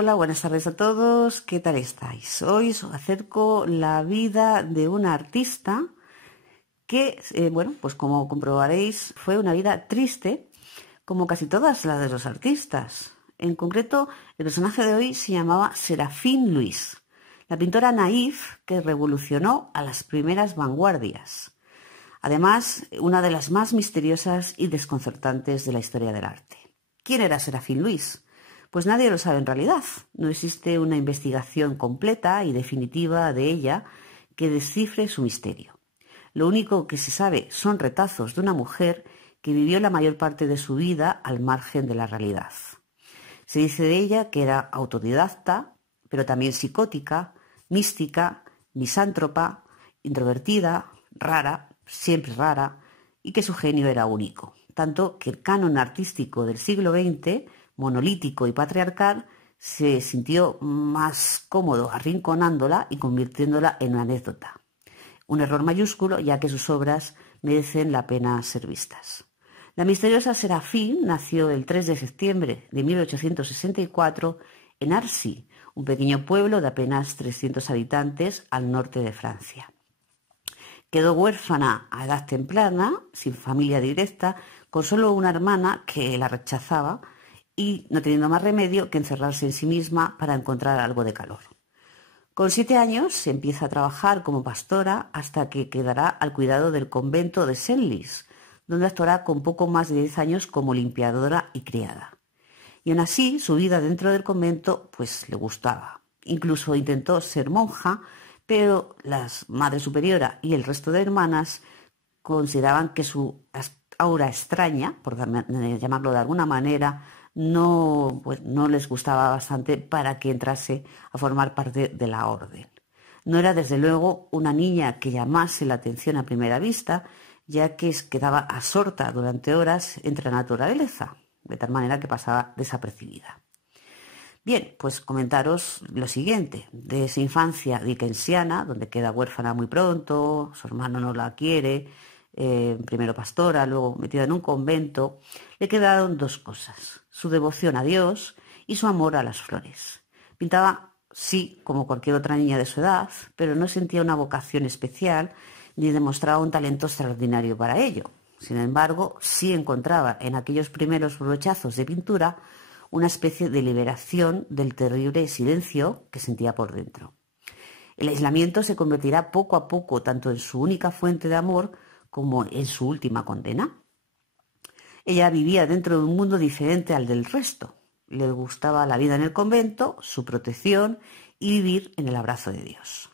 Hola, buenas tardes a todos. ¿Qué tal estáis? Hoy os acerco la vida de una artista que, pues como comprobaréis, fue una vida triste, como casi todas las de los artistas. En concreto, el personaje de hoy se llamaba Serafine Louis, la pintora naïf que revolucionó a las primeras vanguardias. Además, una de las más misteriosas y desconcertantes de la historia del arte. ¿Quién era Serafine Louis? Pues nadie lo sabe en realidad. No existe una investigación completa y definitiva de ella que descifre su misterio. Lo único que se sabe son retazos de una mujer que vivió la mayor parte de su vida al margen de la realidad. Se dice de ella que era autodidacta, pero también psicótica, mística, misántropa, introvertida, rara, siempre rara, y que su genio era único. Tanto que el canon artístico del siglo XX, monolítico y patriarcal, se sintió más cómodo arrinconándola y convirtiéndola en una anécdota. Un error mayúsculo, ya que sus obras merecen la pena ser vistas. La misteriosa Serafine nació el 3 de septiembre de 1864 en Arcy, un pequeño pueblo de apenas 300 habitantes al norte de Francia. Quedó huérfana a edad temprana, sin familia directa, con solo una hermana que la rechazaba y no teniendo más remedio que encerrarse en sí misma para encontrar algo de calor. Con 7 años se empieza a trabajar como pastora hasta que quedará al cuidado del convento de Senlis, donde actuará con poco más de 10 años como limpiadora y criada. Y aún así, su vida dentro del convento pues le gustaba. Incluso intentó ser monja, pero las Madre Superiora y el resto de hermanas consideraban que su aura extraña, por llamarlo de alguna manera, no les gustaba bastante para que entrase a formar parte de la orden. No era desde luego una niña que llamase la atención a primera vista, ya que quedaba absorta durante horas entre la naturaleza, de tal manera que pasaba desapercibida. Bien, pues comentaros lo siguiente. De esa infancia dickensiana, donde queda huérfana muy pronto, su hermano no la quiere, primero pastora, luego metida en un convento, le quedaron dos cosas: su devoción a Dios y su amor a las flores. Pintaba, sí, como cualquier otra niña de su edad, pero no sentía una vocación especial ni demostraba un talento extraordinario para ello. Sin embargo, sí encontraba en aquellos primeros brochazos de pintura una especie de liberación del terrible silencio que sentía por dentro. El aislamiento se convertirá poco a poco tanto en su única fuente de amor como en su última condena. Ella vivía dentro de un mundo diferente al del resto. Le gustaba la vida en el convento, su protección y vivir en el abrazo de Dios.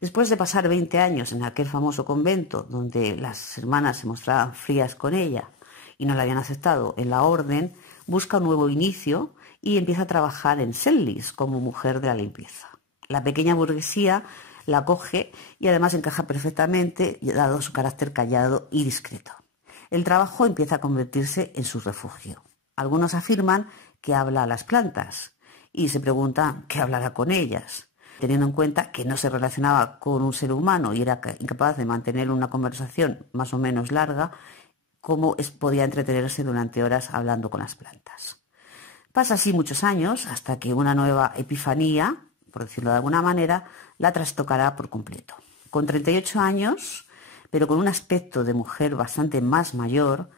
Después de pasar 20 años en aquel famoso convento, donde las hermanas se mostraban frías con ella y no la habían aceptado en la orden, busca un nuevo inicio y empieza a trabajar en Senlis como mujer de la limpieza. La pequeña burguesía la acoge y además encaja perfectamente, dado su carácter callado y discreto. El trabajo empieza a convertirse en su refugio. Algunos afirman que habla a las plantas y se preguntan qué hablará con ellas, teniendo en cuenta que no se relacionaba con un ser humano y era incapaz de mantener una conversación más o menos larga. Cómo podía entretenerse durante horas hablando con las plantas. Pasa así muchos años hasta que una nueva epifanía, por decirlo de alguna manera, la trastocará por completo. Con 38 años, pero con un aspecto de mujer bastante más mayor,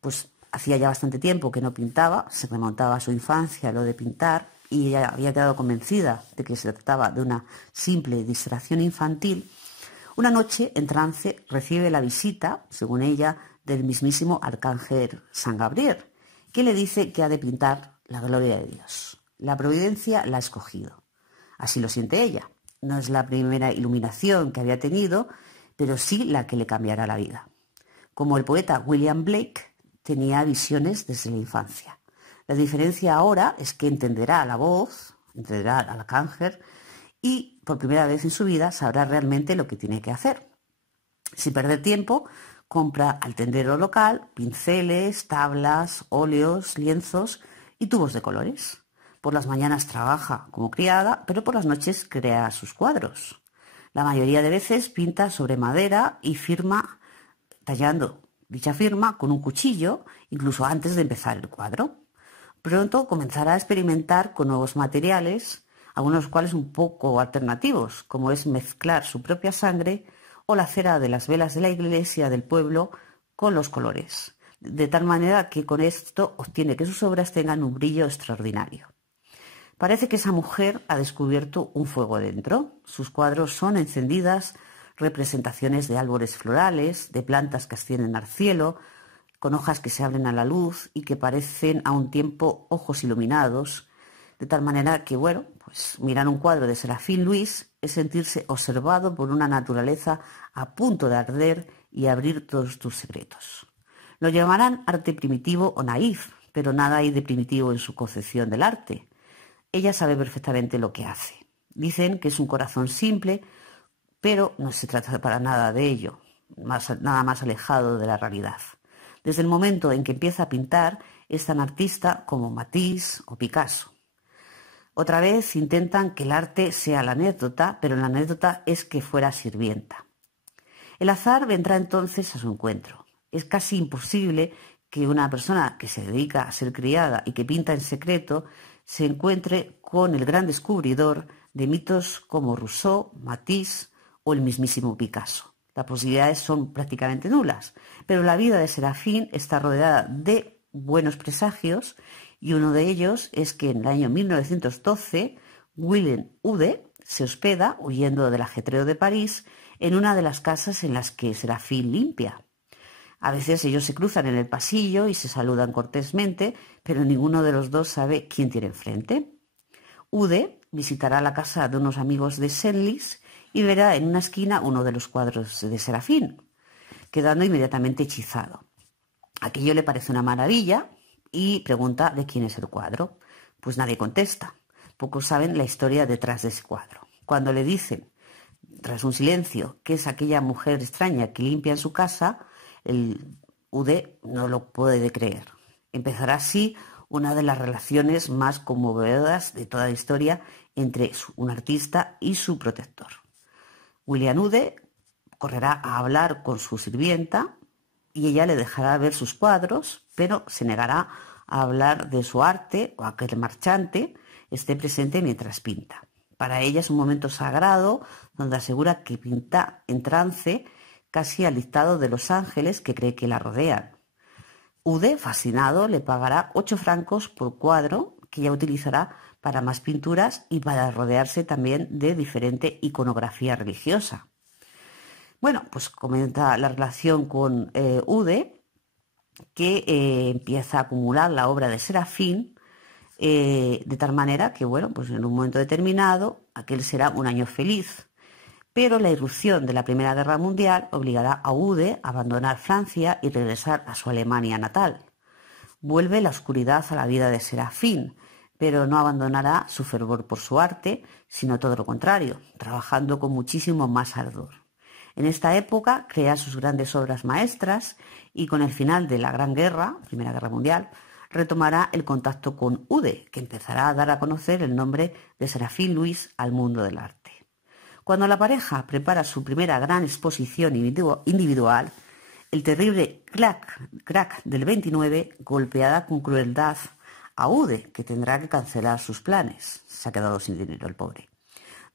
pues hacía ya bastante tiempo que no pintaba, se remontaba a su infancia lo de pintar y ella había quedado convencida de que se trataba de una simple distracción infantil. Una noche, en trance, recibe la visita, según ella, del mismísimo arcángel San Gabriel, que le dice que ha de pintar la gloria de Dios. La providencia la ha escogido. Así lo siente ella. No es la primera iluminación que había tenido, pero sí la que le cambiará la vida. Como el poeta William Blake, tenía visiones desde la infancia. La diferencia ahora es que entenderá la voz, entenderá al arcángel y por primera vez en su vida sabrá realmente lo que tiene que hacer. Sin perder tiempo, compra al tendero local pinceles, tablas, óleos, lienzos y tubos de colores. Por las mañanas trabaja como criada, pero por las noches crea sus cuadros. La mayoría de veces pinta sobre madera y firma tallando dicha firma con un cuchillo, incluso antes de empezar el cuadro. Pronto comenzará a experimentar con nuevos materiales, algunos de los cuales un poco alternativos, como es mezclar su propia sangre o la cera de las velas de la iglesia del pueblo con los colores, de tal manera que con esto obtiene que sus obras tengan un brillo extraordinario. Parece que esa mujer ha descubierto un fuego dentro. Sus cuadros son encendidas representaciones de árboles florales, de plantas que ascienden al cielo, con hojas que se abren a la luz y que parecen a un tiempo ojos iluminados, de tal manera que, bueno, pues mirar un cuadro de Serafín Luis es sentirse observado por una naturaleza a punto de arder y abrir todos tus secretos. Lo llamarán arte primitivo o naif, pero nada hay de primitivo en su concepción del arte. Ella sabe perfectamente lo que hace. Dicen que es un corazón simple, pero no se trata para nada de ello, nada más alejado de la realidad. Desde el momento en que empieza a pintar, es tan artista como Matisse o Picasso. Otra vez intentan que el arte sea la anécdota, pero la anécdota es que fuera sirvienta. El azar vendrá entonces a su encuentro. Es casi imposible que una persona que se dedica a ser criada y que pinta en secreto se encuentre con el gran descubridor de mitos como Rousseau, Matisse o el mismísimo Picasso. Las posibilidades son prácticamente nulas, pero la vida de Serafín está rodeada de buenos presagios y uno de ellos es que en el año 1912 William Ude se hospeda, huyendo del ajetreo de París, en una de las casas en las que Serafín limpia. A veces ellos se cruzan en el pasillo y se saludan cortésmente, pero ninguno de los dos sabe quién tiene enfrente. Ude visitará la casa de unos amigos de Senlis y verá en una esquina uno de los cuadros de Serafín, quedando inmediatamente hechizado. Aquello le parece una maravilla y pregunta de quién es el cuadro. Pues nadie contesta. Pocos saben la historia detrás de ese cuadro. Cuando le dicen, tras un silencio, que es aquella mujer extraña que limpia en su casa, el Ude no lo puede creer. Empezará así una de las relaciones más conmovedoras de toda la historia entre un artista y su protector. William Ude correrá a hablar con su sirvienta y ella le dejará ver sus cuadros, pero se negará a hablar de su arte o a que el marchante esté presente mientras pinta. Para ella es un momento sagrado donde asegura que pinta en trance, casi al dictado de los ángeles que cree que la rodean. Ude, fascinado, le pagará 8 francos por cuadro que ella utilizará para más pinturas y para rodearse también de diferente iconografía religiosa. Bueno, pues comienza la relación con Ude, que empieza a acumular la obra de Serafín, de tal manera que, bueno, pues en un momento determinado, aquel será un año feliz. Pero la irrupción de la Primera Guerra Mundial obligará a Ude a abandonar Francia y regresar a su Alemania natal. Vuelve la oscuridad a la vida de Serafín, pero no abandonará su fervor por su arte, sino todo lo contrario, trabajando con muchísimo más ardor. En esta época crea sus grandes obras maestras y con el final de la Gran Guerra, Primera Guerra Mundial, retomará el contacto con Ude, que empezará a dar a conocer el nombre de Serafín Luis al mundo del arte. Cuando la pareja prepara su primera gran exposición individual, el terrible crack del 29 golpeará con crueldad a Ude, que tendrá que cancelar sus planes. Se ha quedado sin dinero el pobre.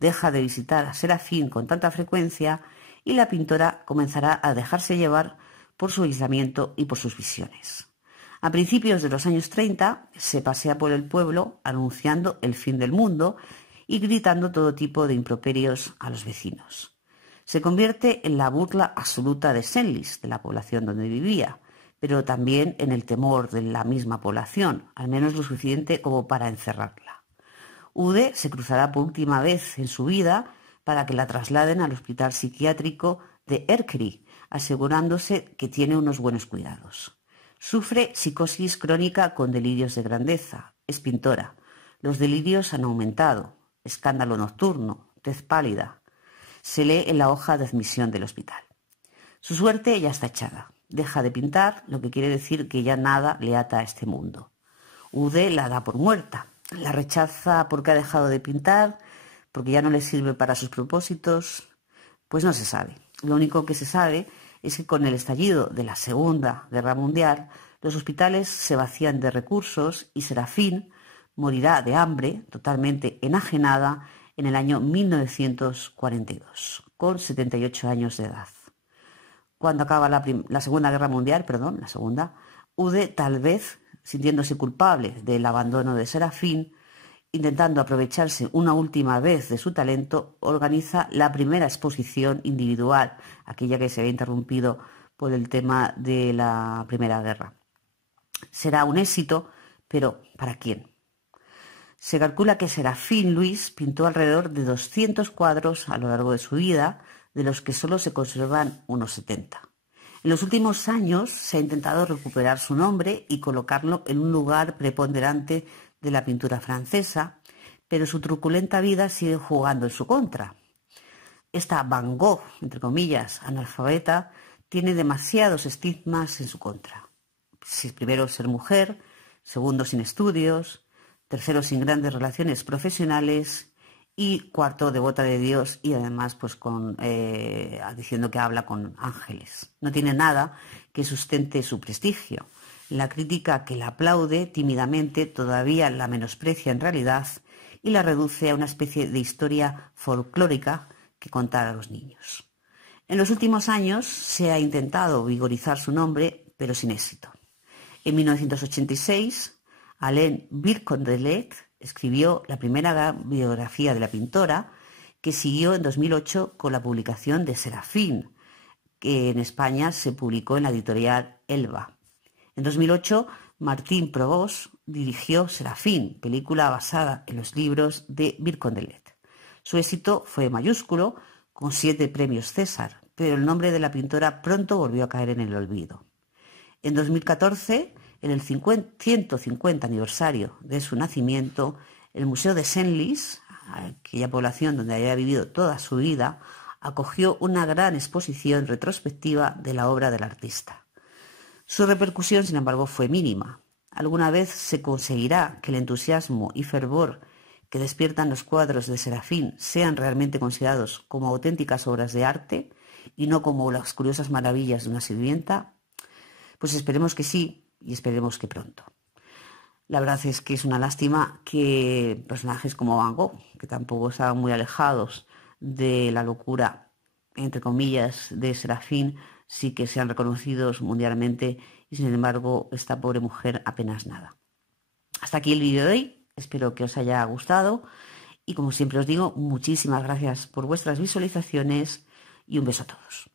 Deja de visitar a Serafín con tanta frecuencia y la pintora comenzará a dejarse llevar por su aislamiento y por sus visiones. A principios de los años 30 se pasea por el pueblo anunciando el fin del mundo y gritando todo tipo de improperios a los vecinos. Se convierte en la burla absoluta de Senlis, de la población donde vivía, pero también en el temor de la misma población, al menos lo suficiente como para encerrarla. Ude se cruzará por última vez en su vida para que la trasladen al hospital psiquiátrico de Erkry, asegurándose que tiene unos buenos cuidados. Sufre psicosis crónica con delirios de grandeza. Es pintora. Los delirios han aumentado. Escándalo nocturno, tez pálida. Se lee en la hoja de admisión del hospital. Su suerte ya está echada. Deja de pintar, lo que quiere decir que ya nada le ata a este mundo. Ude la da por muerta. La rechaza porque ha dejado de pintar, porque ya no le sirve para sus propósitos. Pues no se sabe. Lo único que se sabe es que con el estallido de la Segunda Guerra Mundial, Los hospitales se vacían de recursos y Serafín morirá de hambre, totalmente enajenada, en el año 1942, con 78 años de edad. Cuando acaba la Segunda Guerra Mundial, Ude, tal vez sintiéndose culpable del abandono de Serafín, intentando aprovecharse una última vez de su talento, organiza la primera exposición individual, aquella que se había interrumpido por el tema de la Primera Guerra. Será un éxito, pero ¿para quién? Se calcula que Serafín Luis pintó alrededor de 200 cuadros a lo largo de su vida, de los que solo se conservan unos 70. En los últimos años se ha intentado recuperar su nombre y colocarlo en un lugar preponderante de la pintura francesa, pero su truculenta vida sigue jugando en su contra. Esta Van Gogh, entre comillas, analfabeta, tiene demasiados estigmas en su contra. Primero, ser mujer; segundo, sin estudios; tercero, sin grandes relaciones profesionales; y cuarto, devota de Dios y además pues diciendo que habla con ángeles. No tiene nada que sustente su prestigio. La crítica, que la aplaude tímidamente, todavía la menosprecia en realidad y la reduce a una especie de historia folclórica que contar a los niños. En los últimos años se ha intentado vigorizar su nombre, pero sin éxito. En 1986, Alain Bircondelet escribió la primera biografía de la pintora, que siguió en 2008 con la publicación de Serafín, que en España se publicó en la editorial Elba. En 2008, Martín Provost dirigió Serafín, película basada en los libros de Bircondelet. Su éxito fue mayúsculo, con 7 premios César, pero el nombre de la pintora pronto volvió a caer en el olvido. En 2014, en el 150 aniversario de su nacimiento, el Museo de Senlis, aquella población donde había vivido toda su vida, acogió una gran exposición retrospectiva de la obra del artista. Su repercusión, sin embargo, fue mínima. ¿Alguna vez se conseguirá que el entusiasmo y fervor que despiertan los cuadros de Serafín sean realmente considerados como auténticas obras de arte y no como las curiosas maravillas de una sirvienta? Pues esperemos que sí, y esperemos que pronto. La verdad es que es una lástima que personajes como Van Gogh, que tampoco estaban muy alejados de la locura, entre comillas, de Serafín, sí que sean reconocidos mundialmente, y sin embargo esta pobre mujer apenas nada. Hasta aquí el vídeo de hoy. Espero que os haya gustado y, como siempre os digo, muchísimas gracias por vuestras visualizaciones y un beso a todos.